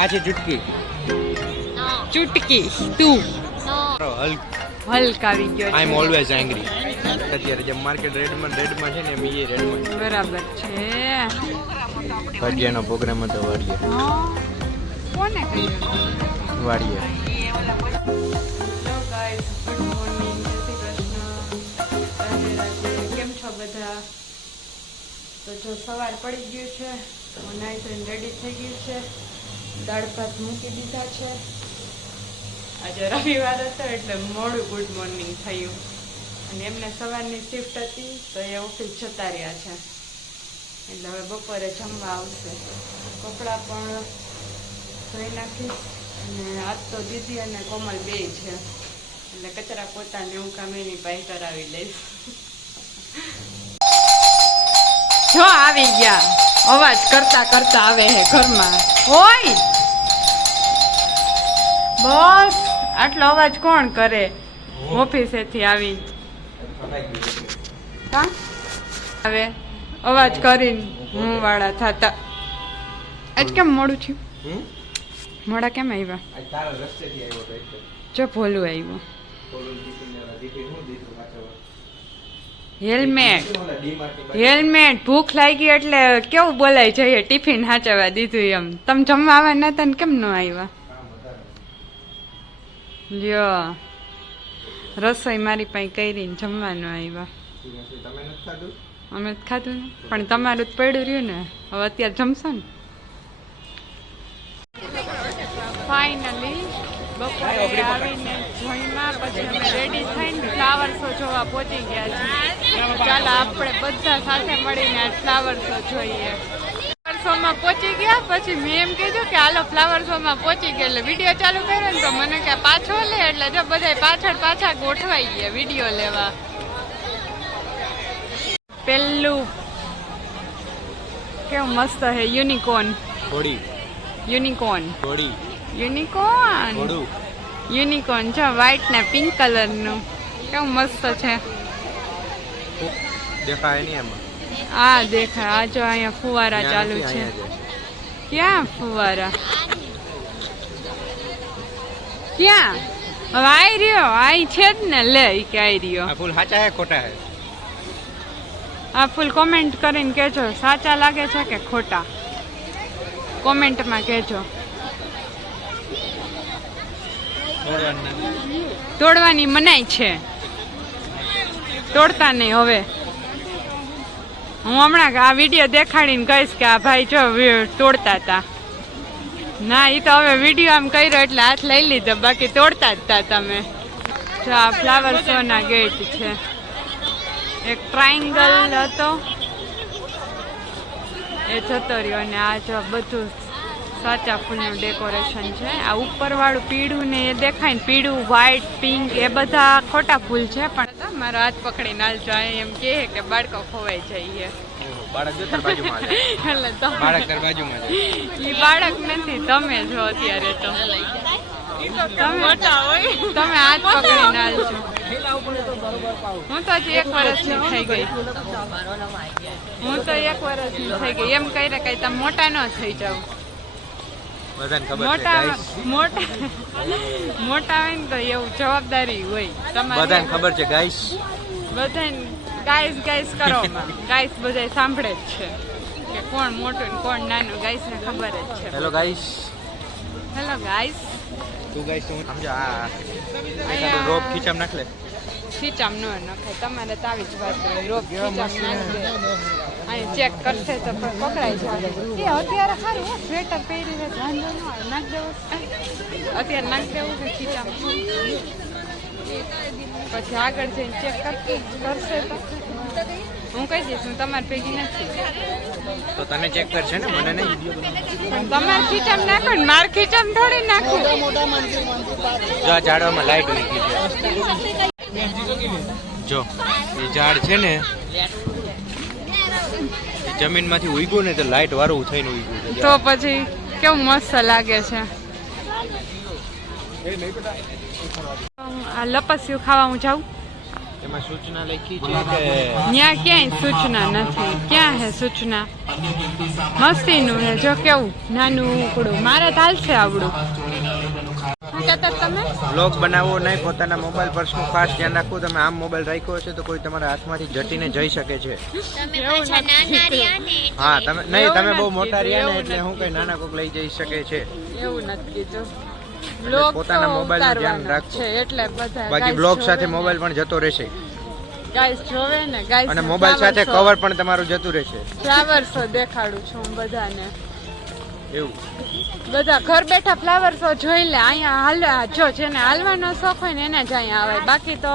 આ છે ચુટકી. ચુટકી તું હલ્ક હલ્ક આવી ગયો આઈ એમ છે. Always angry. અત્યારે જેમ માર્કેટ રેડમાં છે ને એમ એ રેડમાં. બરાબર છે. ભજીયાનો પ્રોગ્રામ હતો વાડીએ. કોને કહ્યું? વાડીએ. હેલો ગાઈસ, ગુડ મોર્નિંગ, જય શ્રી કૃષ્ણ, રાધે રાધે. કેમ છો બધા? તો જો સવાર પડી ગયું છે, હું નાઈ ધોઈને રેડી થઈ ગયું છે, દાળ ભાત મૂકી દીધા છે. આજે રવિવાર હતો એટલે મોડું ગુડ મોર્નિંગ થયું અને એમને સવારની શિફ્ટ હતી તો એ ઓફિસ જતા રહ્યા છે એટલે હવે બપોરે જમવા આવશે. કપડાં પણ ધોઈ નાખીશ અને આજ તો દીદી અને કોમલ બે છે એટલે કચરા પોતાને એવું કામ એની પાસે કરાવી લઈશ. જો આવી ગયા, અવાજ કરતા કરતા આવે હે ઘરમાં. ઓય બસ આટલો અવાજ કોણ કરે? ઓફિસેથી આવી હવે અવાજ કરીને હું વાળા થતા. આજ કેમ મોડું થયું? મોડા કેમ આવ્યા? જો ભોલું આવ્યું. હેલ્મેટ ભૂખ લાગી એટલે કેવું બોલાય જઈએ ટિફિન હાચવવા દીધું એમ. તમે જમવા આવવા નતા ને કેમ ન આવ્યા? લ્યો રસોઈ મારી પાસે કરીને જમવાનું આવ્યા. અમે જ ખાધું ને, પણ તમારું જ પડ્યું રહ્યું ને. હવે અત્યારે જમશો ને. ફાઇનલી બપોરે આવીને જમ્યા પછી અમે રેડી થઈને ફ્લાવર શો જોવા પહોંચી ગયા છીએ. ચાલો આપણે બધા સાથે મળીને ફ્લાવર શો જોઈએ. ફ્લાવર શો માં પહોંચી ગયા પછી મેં એમ કીધું કે હાલો ફ્લાવર શો માં પહોંચી ગયા એટલે વિડીયો ચાલુ કર્યો ને તો મને કે પાછો લે એટલે જો બધા પાછા ગોઠવાઈ ગયા વિડીયો લેવા. પેલું કેવું મસ્ત હે યુનિકોર્ન. યુનિકોર્ન યુનિકોર્ન છે વ્હાઈટ ને પિંક કલર નું. કેવું મસ્ત છે. દેખાય નહીં એમાં. હા દેખાય. આ જો અહીંયા ફુવારા ચાલુ છે. ક્યાં ફુવારા? ક્યાં? હવે આઈ રહ્યો. આઈ છે જ ને. લે કે આઈ રહ્યો. આ ફૂલ સાચા હે ખોટા હે? આ ફૂલ કોમેન્ટ કરીને કહેજો સાચા લાગે છે કે ખોટા. કોમેન્ટમાં કહેજો. તોડવાની મનાઈ છે, તોડતા નહીં. હવે હું હમણાં આ વિડીયો દેખાડીને કહીશ કે આ ભાઈ જો તોડતા હતા. ના એ તો હવે વિડીયો આમ કર્યો એટલે હાથ લઈ લીધો, બાકી તોડતા જ હતા તમે. જો આ ફ્લાવર શો ના ગેટ છે. એક ટ્રાયંગલ હતો એ જતો રહ્યો અને આ જો બધું સાચા ફૂલનું ડેકોરેશન છે. આ ઉપરવાળું પીળું ને એ દેખાય ને, પીળું વ્હાઈટ પિંક એ બધા ખોટા ફૂલ છે. પણ મારો હાથ પકડીને હાલજો. એમ કહે કે બાળકો ખોવાઈ જાય. ઈ બાળક નથી, તમે છો અત્યારે. તો તમે હાથ પકડીને હાલજો. હું તો હજી 1 વર્ષની થઈ ગઈ. હું તો 1 વર્ષની થઈ ગઈ. એમ કહી રે કઈ તમે મોટા ન થઈ જાવ. મોટા હોય ને તો એવું જવાબદારી હોય તમારે. બધાને ખબર છે ગાઈસ. બધાને ગાઈસ કરો. ગાઈસ બધા સાંભળે જ છે કે કોણ મોટું ને કોણ નાનું. ગાઈસ ને ખબર જ છે. Hello guys. તું ગાઈસ તું સમજો. આ રોપ ખીચામ નાખ લે. ખીચામ ન નાખે. તમારે તો આવી જ વાત હોય. રોપ ખીચામ નાખે. અહીં ચેક કરશે તો પકડાઈ જાય. એ અત્યારે સારું સ્વેટર પહેરી વાંધો ન આવે. નાખ દેવું અત્યારે નાખ દેવું છે ખીચામ. પછી આગળ જઈને ચેક કરશે તો હું કહી દઈશ. હું તમારી ભેગી નથી. તો તને ચેક કરશે ને, મને નહીં. પણ તમારે ખીચામ નાખો ને, મારે ખીચામ થોડી નાખું. જો આ ઝાડવામાં લાઈટ ઉઈ ગઈ છે. જો એ ઝાડ છે ને જમીન માંથી ઉગ્યું ને તો લાઈટ વાળું થઈને ઉગ્યું છે. તો પછી કેવું મસ્ત લાગે છે. આ લપસ્યું ખાવા હું જાઉં. એમાં સૂચના લખી છે કે ત્યાં ક્યાંય સૂચના નથી. ક્યાં હે સૂચના? મસ્તીનું હે જો કેવું નાનું ઉકડું. મારે ચાલશે આવડું. શું કહેતા તમે? બ્લોગ બનાવવો નહીં, પોતાના મોબાઈલ પર્સનું ખાસ ધ્યાન રાખવું. તમે આમ મોબાઈલ રાખ્યો હશે તો કોઈ તમારા હાથમાંથી જટીને જઈ શકે છે. હા તમે નહીં, તમે બહુ મોટા રહ્યા ને એટલે હું કઈ નાના કોક લઈ જઈ શકે છે. એવું નથી કીધું. બ્લોગ પોતાના મોબાઈલનું ધ્યાન રાખવું છે એટલે બધા બાકી બ્લોગ સાથે મોબાઈલ પણ જતો રહેશે ગાઈસ જોવે ને ગાઈસ. અને મોબાઈલ સાથે કવર પણ તમારું જતું રહેશે. ફ્લાવર શો દેખાડું છું હું બધાને. એવું બધા ઘર બેઠા ફ્લાવર શો જોઈ લે. અહીંયા હાલવા જો જેને હાલવાનો શોખ હોય ને એને જ અહીંયા આવે. બાકી તો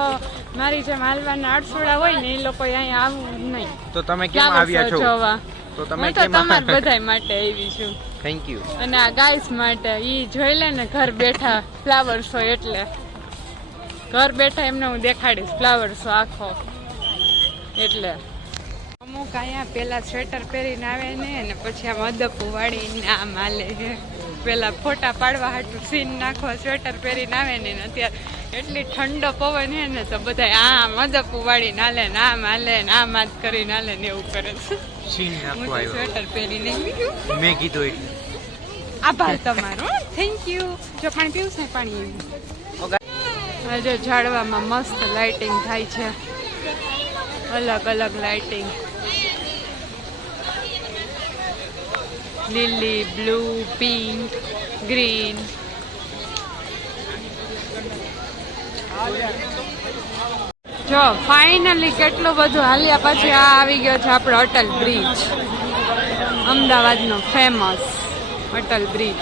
મારી જેમ હાલવાના આડસુડા હોય ને એ લોકો અહીંયા આવવું નહીં. તો તમે કેમ આવ્યા છો? જોવા તો તમે હું તો તમારા બધા માટે આવી છું. Thank you. અને આ ગાઈસ માટે ઈ જોઈ લે ને ઘર બેઠા ફ્લાવર શો. એટલે ઘર બેઠા એમને હું દેખાડીશ ફ્લાવર શો આખો. એટલે અમુક અહીંયા પેલા સ્વેટર પહેરીને આવે ને અને પછી આ મદપું વાળીને આમ હાલે છે. પેલા ફોટા પાડવા હાટું સીન નાખવા સ્વેટર પહેરીને આવે ને અત્યારે એટલી ઠંડો પવન છે ને તો બધા આ મદપું વાળીને હાલે ને આમ હાલે ને આમ હાથ કરીને હાલે ને એવું કરે છે. સીન નાખવા આવ્યો. સ્વેટર પહેરીને મેં કીધું એટલે. આભાર તમારો. Thank you. જો પાણી પીવું છે? પાણી હજુ ઝાડવામાં મસ્ત લાઇટિંગ થાય છે. અલગ અલગ લાઇટિંગ. લીલી, બ્લુ, પિંક, ગ્રીન. જો ફાઇનલી કેટલું બધું હાલ્યા પછી આ આવી ગયો છે આપણો અટલ બ્રિજ. અમદાવાદનો ફેમસ અટલ બ્રિજ.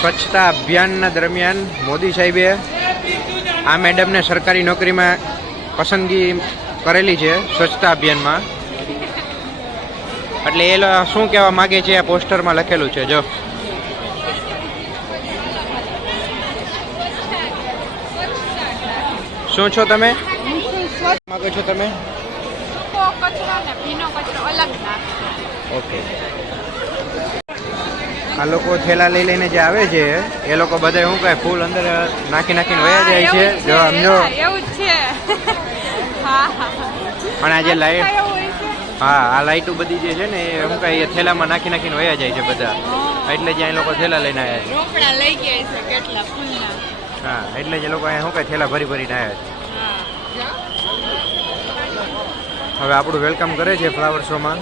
સ્વચ્છતા અભિયાનના દરમિયાન મોદી સાહેબે આ મેડમને સરકારી નોકરીમાં પસંદગી કરેલી છે સ્વચ્છતા અભિયાનમાં. એટલે એ શું કહેવા માંગે છે આ પોસ્ટરમાં લખેલું છે. જો શું છો તમે? માંગો છો તમે? ઓકે. આ લોકો થેલા લઈ લઈને જે આવે છે એ લોકો બધા શું કહે ફૂલ અંદર નાખી નાખીને વયા જાય છે. જો સમજો એવું જ છે. હા પણ આ જે લાઈટ, હા આ લાઈટો બધી જે છે ને એ શું કહે એ થેલામાં નાખી નાખીને વયા જાય છે બધા. એટલે જ અહીં લોકો થેલા લઈને આવ્યા છે. રોકડા લઈ ગયા છે કેટલા ફૂલના. હા એટલે જ એ લોકો અહીંયા શું કહે થેલા ભરી ભરીને આવ્યા છે. હવે આપણું વેલકમ કરે છે ફ્લાવર શોમાં,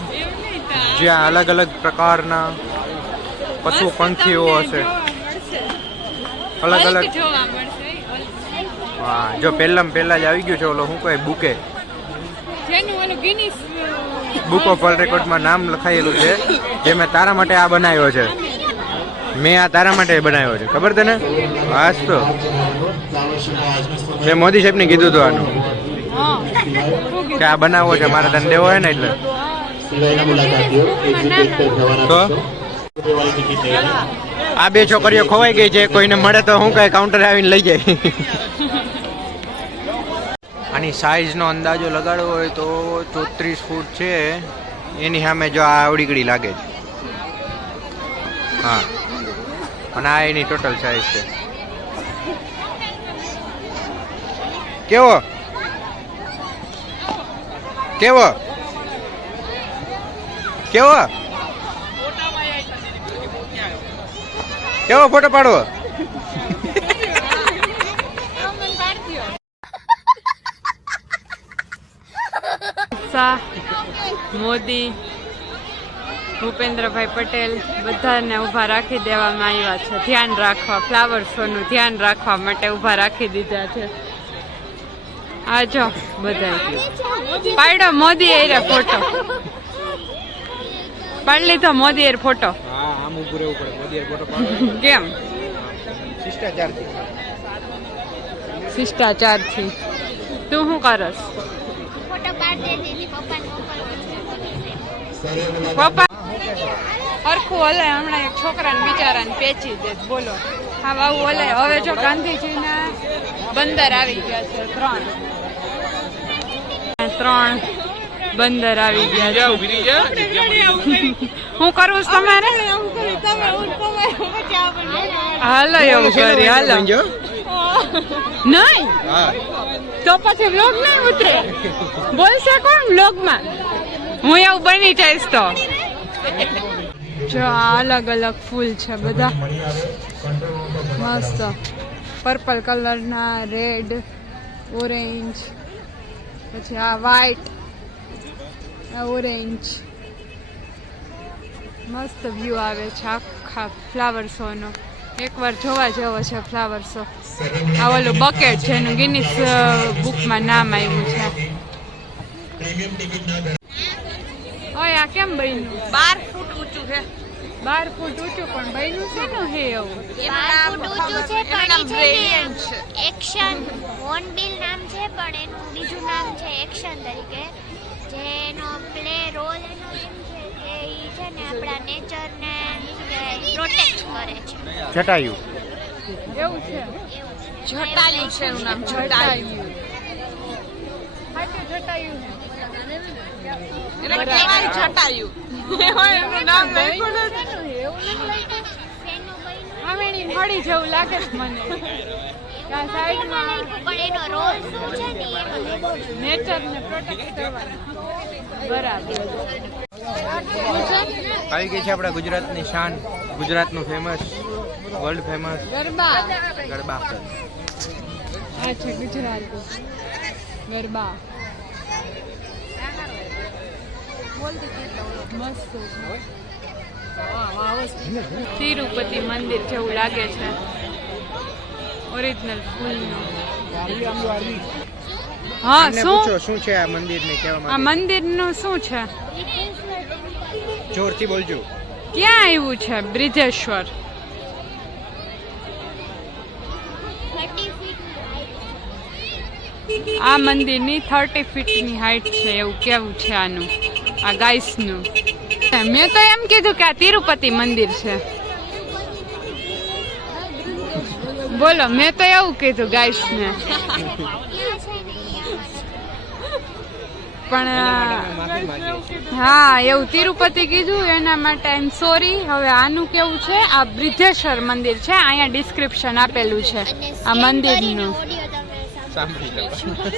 જ્યાં અલગ અલગ પ્રકારના પશુ પંખીઓ હશે. અલગ અલગ. હા જો પહેલા જ આવી ગયું છે ઓલો શું કહે બુકે. બુક ઓફ વર્લ્ડ રેકોર્ડમાં નામ લખાયેલું છે જે મેં તારા માટે આ બનાવ્યો છે. મેં આ તારા માટે બનાવ્યો છે. ખબર તને? હાસ તો મેં મોદી સાહેબને કીધું હતું આનું કે આ બનાવવો છે મારે તને દેવો હોય ને એટલે. તો આ બે છોકરીઓ ખોવાઈ ગઈ છે. કોઈને મળે તો હું કઈ કાઉન્ટર આવીને લઈ જાય. આની સાઈઝનો અંદાજો લગાડવો હોય તો 34 ફૂટ છે. એની સામે જો આ આવડીકડી લાગે છે. હા અને આ એની ટોટલ સાઈઝ છે. કેવો કેવો કેવો કેવો ફોટો પાડવો? શાહ, મોદી, ભૂપેન્દ્રભાઈ પટેલ બધાને ઊભા રાખી દેવામાં આવ્યા છે. ધ્યાન રાખવા, ફ્લાવર શોનું ધ્યાન રાખવા માટે ઊભા રાખી દીધા છે. આ જો બધા પાડ્યો મોદી એ ફોટો પાડી લીધો. મોદી એ ફોટો કેમ? શિષ્ટાચારથી. તું શું કરસ? પપ્પા હરખું હલે. હમણાં એક છોકરાને બિચારાને પેચી દે. બોલો હા બાબુ હલે. હવે જો ગાંધીજીના બંદર આવી ગયા છે. 3 બંદર આવી ગયા છે. હું કરું તમારે? હાલો એવું કરી હાલો. નહીં હા તો પછી વ્લોગ નહીં ઉતરે. બોલશે કોણ વ્લોગમાં? હું એવું બની જઈશ તો. જો આ અલગ અલગ ફૂલ છે બધા મસ્ત, પર્પલ કલરના, રેડ, ઓરેન્જ, પછી આ વ્હાઈટ, આ ઓરેન્જ. મસ્ત વ્યૂ આવે છે આખા ફ્લાવર શો નો. એકવાર જોવા જેવો છે ફ્લાવર શો. આ ઓલું બકેટ છે એનું ગિનિસ બુકમાં નામ આવ્યું છે. ઓય આ કેમ બન્યું? 12 ફૂટ ઊંચું છે. 12 ફૂટ ઊંચું પણ બન્યું છે ને હે એવું. એનું નામ brilliant છે. એક્શન હોર્નબિલ નામ છે પણ એનું બીજું નામ છે એક્શન તરીકે. જેનો પ્લે રોલ એનો એમ છે કે ઈ છે ને આપણા નેચરને પ્રોટેક્ટ કરે છે. જટાયુ એવું છે. જટાયુ છે એનું નામ, જટાયુ. હાચું જટાયુ છે. એને કહેવાય જટાયુ. એનું નામ લખ્યું નથી. એવું નથી લાગ્યું. શેનું બન્યું? આમેણી મળી જેવું લાગે છે મને. આ સાઈડમાં પણ એનો રોલ શું છે ને એમાં લખ્યું છે. નેચરને પ્રોટેક્ટ કરવાનું. બરાબર. આવી ગઈ છે આપણા ગુજરાતની શાન, ગુજરાતનું famous, world famous garba. Garba. આ છે ગુજરાત ગરબા. મસ્ત છે. તિરુપતિ મંદિર જેવું લાગે છે, ઓરિજિનલ ફૂલનું. હા એમને શું પૂછો શું છે આ મંદિરને કહેવા આ માંગે મંદિરનું શું છે? જોરથી બોલજો. ક્યાં આવ્યું છે? બ્રિજેશ્વર. 30 ફીટ આ મંદિરની 30 ફીટની હાઈટ છે એવું કેવું છે આનું, આ ગાઈસનું. મેં તો એમ કીધું કે આ તિરુપતિ મંદિર છે. બોલો, મેં તો એવું કીધું ગાઈસને. પણ માફી માંગીએ છીએ. હા એવું તિરુપતિ કીધું એના માટે આઈ એમ સોરી. હવે આનું કેવું છે? આ બ્રિજેશ્વર મંદિર છે. અહીંયા ડિસ્ક્રિપ્શન આપેલું છે આ મંદિરનું. સાંભળી લો.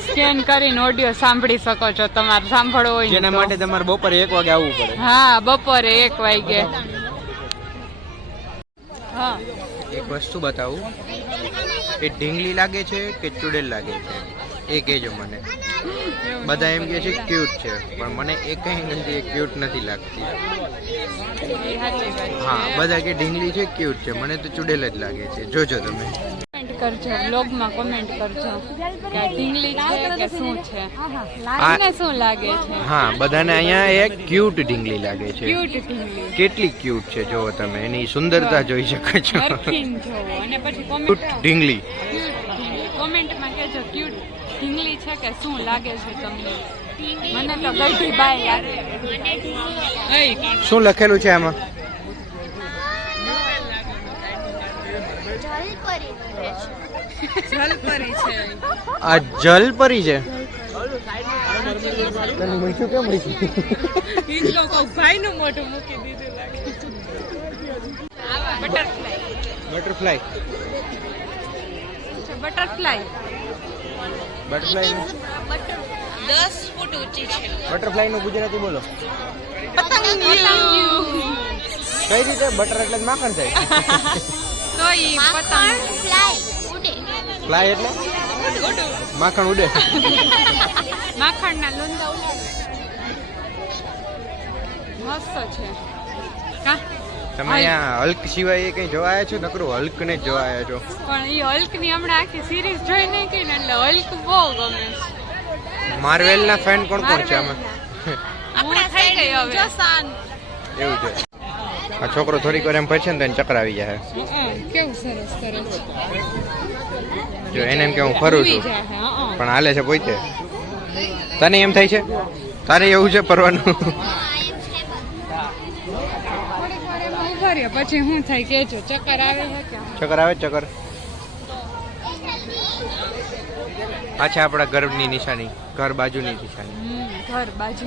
સ્કેન કરીને ઓડિયો સાંભળી શકો છો તમારે સાંભળવો હોય ને જેના તો. માટે તમારે બપોરે 1 વાગે આવવું પડે. હા બપોરે 1 વાગે. હા એક વસ્તુ બતાવું, એ ઢીંગલી લાગે છે કે ચુડેલ લાગે છે એ કહેજો મને. બધા એમ કહે છે ક્યુટ છે, પણ મને એ કઈ નથી, ક્યુટ નથી લાગતી. હા બધા કે ઢીંગલી છે ક્યુટ છે, મને તો ચુડેલ જ લાગે છે. જોજો તમે. કમેન્ટ કરજો, બ્લોગમાં કમેન્ટ કરજો કે આ ઢીંગલી છે કે શું છે, લાગને શું લાગે છે. હા બધાને અહીંયા એક ક્યુટ ઢીંગલી લાગે છે. ક્યુટ ઢીંગલી કેટલી ક્યુટ છે જોવો તમે, એની સુંદરતા જોઈ શકો છો. બરફીન જોવો અને પછી ક્યુટ કોમેન્ટ ઢીંગલી. કોમેન્ટમાં કહેજો ક્યુટ ઢીંગલી છે કે શું લાગે છે તમને. મને તો ગઈઢી બાઈ લાગે. શું લખેલું છે આમાં? જલપરી છે. આ જલપરી છે. તને મૂક્યું કેમ મૂક્યું? ભાઈનું મોઢું મૂકી દીધું લાગે. બટરફ્લાય. બટરફ્લાય. બટરફ્લાય. બટરફ્લાય 10 ફૂટ ઊંચી છે. બટરફ્લાય નું ગુજરાતી બોલો. પતંગિયું. કઈ રીતે? બટર એટલે જ માખણ થાય. તો ઈ પતંગ. ફ્લાય ઉડે. ફ્લાય એટલે માખણ ઉડે. માખણના લોંદા ઉડાડે. મસ્ત છે કા. તમે અહીંયા હલ્ક સિવાય કઈ જોવા આવ્યા છો? નકરું હલ્ક ને જ જોવા આવ્યા છો. પણ ઈ હલ્ક ની હમણાં આખી સિરીઝ જોઈ નહીં કે ને એટલે હલ્ક બહુ ગમે છે. માર્વેલ ના ફેન કોણ કોણ છે આમાં? હું થઈ ગઈ હવે. એવું છે. આ છોકરો થોડીક વાર એમ ફરશે ને તો એને ચક્કર આવી જાય. કેવું સરસ સરસ. જો એને એમ કે હું ફરું છું પણ હાલે છે પોતે. તને એમ થાય છે? તારે એવું છે ફરવાનું? પછી શું થાય કેજો? ચક્કર આવે છે કે? ચક્કર આવે ચક્કર. આ છે આપણા ઘરની નિશાની, ઘર બાજુની નિશાની. ઘર બાજુ.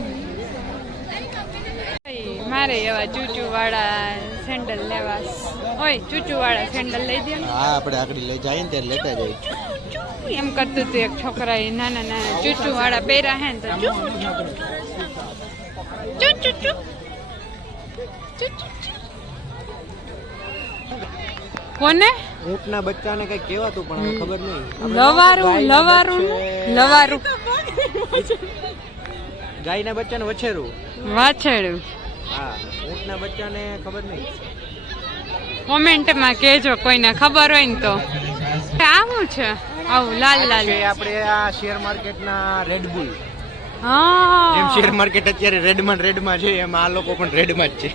મારે એવા ચૂચુ વાળા સેન્ડલ લેવા હોય. ચૂચુ વાળા સેન્ડલ લઈ દે. હા આપણે આગળ લઈ જઈએ ને ત્યારે લેતા જઈએ. એમ કરતું હતું એક છોકરાએ નાના નાના ચૂચુ વાળા પહેર્યા હે ને તો ચૂ ચૂ ચૂ ચૂ ચૂ ચૂ ચૂ. કોને ઊંટના બચ્ચાને કઈ કહેવાતું પણ હવે ખબર નહીં. લવારું લવારું લવારું ગાયના બચ્ચાને વછેરું. વાછેડું. હા, ઊંટના બચ્ચાને ખબર નહીં. કોમેન્ટમાં કહેજો કોઈને ખબર હોય ને તો. આવું છે આવું લાલ લાલ. છે આપણે આ શેર માર્કેટના રેડબુલ. હા જેમ શેર માર્કેટ અત્યારે રેડમાં છે એમ આ લોકો પણ રેડમાં જ છે.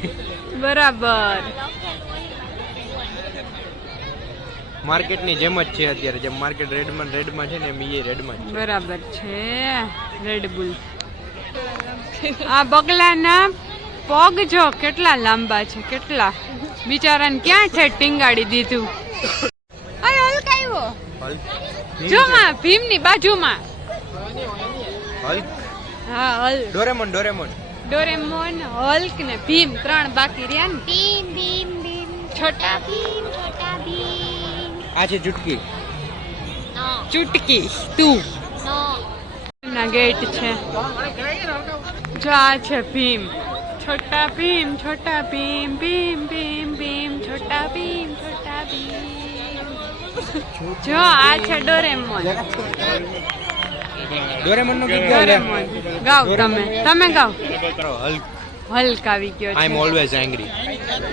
બરાબર. માર્કેટની જેમ જ છે અત્યારે, જેમ માર્કેટ રેડમાં છે ને એમ એ રેડમાં જ છે. બરાબર છે રેડબુલ. આ બગલાના પગ જો કેટલા લાંબા છે, કેટલા. બિચારાને ક્યાં છે ટીંગાડી દીધું. અરે હલકાયો જો માં ભીમની બાજુમાં. હલ્ક, હા હલ ડોરેમોન ડોરેમોન હલ્ક ને ભીમ 3 બાકી રહ્યા ને. ભીમ ભીમ ભીમ છોટા ભીમ છોટા ભીમ. આ છે ચુટકી. નો ચુટકી તું નો ના ગેટ છે. જો આ છે ભીમ. છોટા ભીમ ભીમ ભીમ ભીમ છોટા ભીમ. જો આ છે ડોરેમોન. ડોરેમોનનું ગીત ડોરેમોન ગાવ તમે ગાવ. હલ્ક. હલ્ક આવી ગયો આઈ એમ છે. Always angry.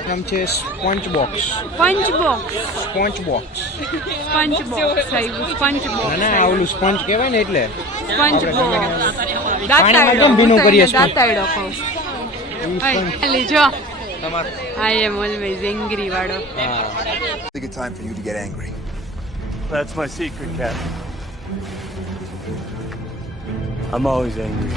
નામ છે સ્પંચ બોક્સ. પંચ બોક્સ આવ્યું સ્પંચ બોક્સ ના ઓલું સ્પંચ કહેવાય ને એટલે સ્પંચ બોક્સ. પાણીમાં કેમ ભીનું કરીએ છીએ? દાતાડો કહું. જો તમારે આઈ એમ ઓલવેઝ એંગ્રી વાળો. હા. a good time for you to get angry. That's my secret, Cat. I'm always angry.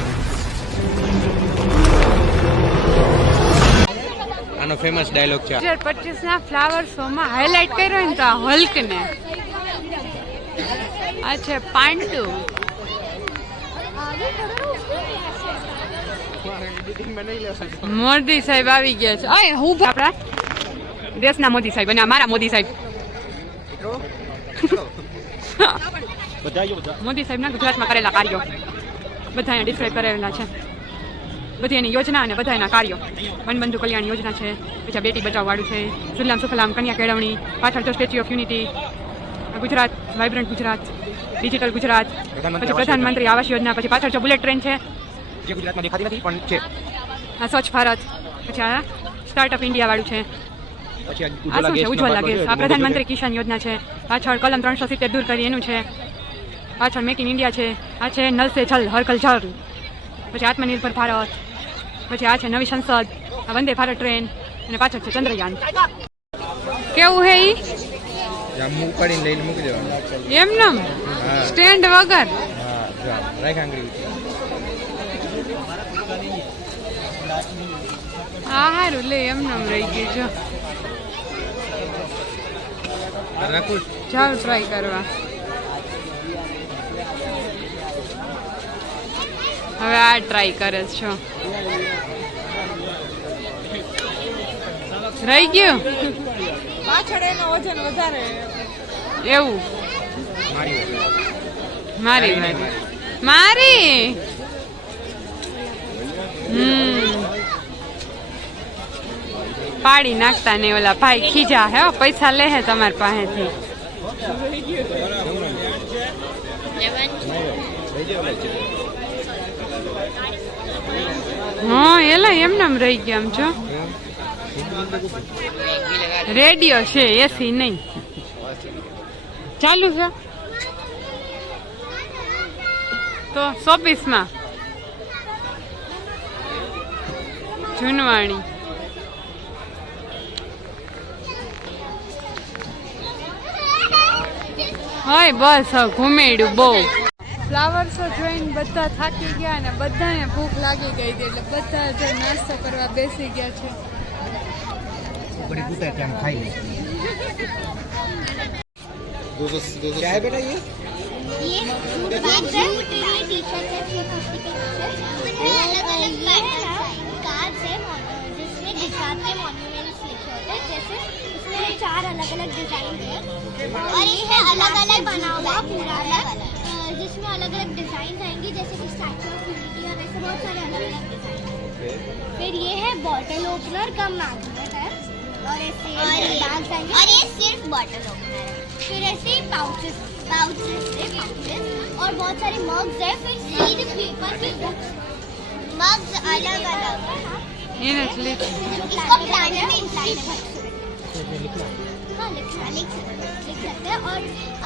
આનો ફેમસ ડાયલોગ છે. 2025 ના ફ્લાવર શો માં હાઇલાઇટ કર્યો ને તો આ હલ્ક ને. આ છે પાંડુ. મોદી સાહેબ આવી ગયા છે. આય હું આપણા દેશના મોદી સાહેબ અને અમારા મોદી સાહેબ. મોદી સાહેબના ગુજરાતમાં કરેલા કાર્યો બધા એને ડિસ્ક્રાઇબ કરેલા છે. બધી એની યોજના અને બધા એના કાર્યો. વનબંધુ કલ્યાણ યોજના છે, પછી આ બેટી બચાવ વાળું છે, સુલામ સુફલામ કન્યા કેળવણી, પાછળ તો statue of unity, Gujarat vibrant Gujarat, digital Gujarat, પછી પ્રધાનમંત્રી આવાસ યોજના, પછી પાછળ જો બુલેટ ટ્રેન છે જે ગુજરાતમાં દેખાતી નથી પણ છે. આ સ્વચ્છ ભારત, પછી આ સ્ટાર્ટઅપ ઇન્ડિયા વાળું છે. પછી આ શું છે ઉજ્જવલા ગેસ, આ પ્રધાનમંત્રી કિસાન યોજના છે, પાછળ કલમ 370 દૂર કરી એનું છે, પાછળ મેક ઇન ઇન્ડિયા છે, આ છે નલ સે જલ હર કલ જલ, પછી આત્મનિર્ભર ભારત, પછી આ છે નવી સંસદ, આ વંદે ભારત ટ્રેન અને પાછળ છે ચંદ્રયાન. કેવું હે ઈ જામ ઉપાડીને લઈને મૂકી દેવાનું. એમનેમ સ્ટેન્ડ વગર. હા રાખ આંગળી. હા હારું લે એમનેમ રહી ગયું. જો રાખું જાવ ટ્રાય કરવા. હવે આ ટ્રાય કરે છો. રહી ગયું પાછળ એનો વજન વધારે. એવું મારી મારી મારી પાડી નાખતા ને ઓલા ભાઈ ખીજા હે પૈસા લે હે તમારી પાસેથી. હા એલા એમનેમ રહી ગયા આમ છો. રેડિયો છે એસી નહીં. ચાલુ છે તો શોપીસમાં જૂનવાણી. હોય બસ ઘુમેડ્યું બહુ. ફ્લાવર શો જોઈને બધા થાકી ગયા અને બધાને ભૂખ લાગી ગઈ હતી એટલે બધા જો નાસ્તો કરવા બેસી ગયા છે. बड़ी कुत्ता है हम खाई ले 200 क्या है बेटा ये ये बैग है टी शर्ट है 350 के है अलग अलग कार्ड्स है जिसमें साथ में मॉन्यूमेंट्स लिखे होते हैं, जैसे इसमें 4 अलग अलग डिजाइन है और ये है अलग अलग बना हुआ पूरा है, जिसमें अलग अलग डिजाइन आएंगी, जैसे कि स्टैचू ऑफ यूनिटी और ऐसे बहुत सारे अलग अलग डिजाइन। फिर ये है बॉटल ओपनर का मैग्नेट है और ऐसे बैग्स आएंगे और ये सिर्फ बॉटल ओपनर है। फिर ऐसे पाउचेस और बहुत सारे मग्स है। फिर सीड पेपर की बुक्स, मग्स अलग अलग એને જ લીધું. इसका प्लान में इंसाइड है। हाँ लिख सकते हैं और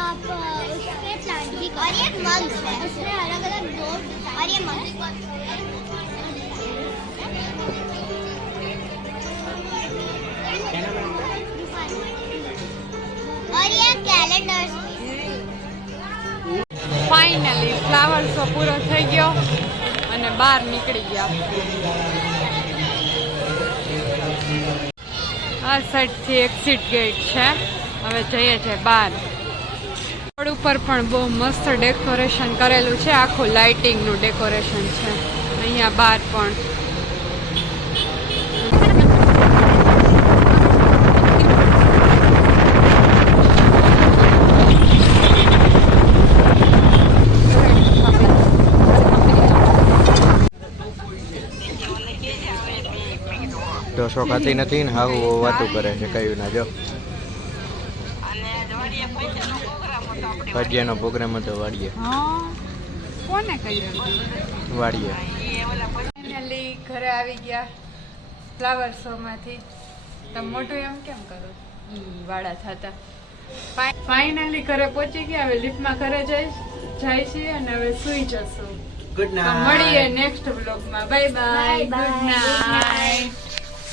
आप उसमें प्लांट भी और ये मग्स है, उसमें अलग अलग दो और ये मग्स और ये कैलेंडर्स। ફાઇનલી ફ્લાવર શો પૂરો થઈ ગયો અને બહાર નીકળી ગયા. આ સાઈડથી એક્ઝિટ ગેટ છે. હવે જઈએ છીએ બહાર. રોડ ઉપર પણ બહુ મસ્ત ડેકોરેશન કરેલું છે, આખું લાઇટિંગનું ડેકોરેશન છે અહીંયા બહાર પણ. ઢોસો ખાતી નથી ને હાવ વાતું કરે છે, કયું ના જો ભજીયાનો પ્રોગ્રામ હતો વાડીએ. હા કોને કહ્યું? વાડીએ ફાઇનલી ઘરે આવી ગયા ફ્લાવર શોમાંથી. તમે મોટું એમ કેમ કરો વાળા થતા? ફાઇનલી ઘરે પહોંચી ગયા. હવે લિફ્ટમાં ઘરે જાય છીએ અને હવે સુઈ જશું. ગુડ તો મળીએ નેક્સ્ટ બ્લોગમાં. Bye bye, good night.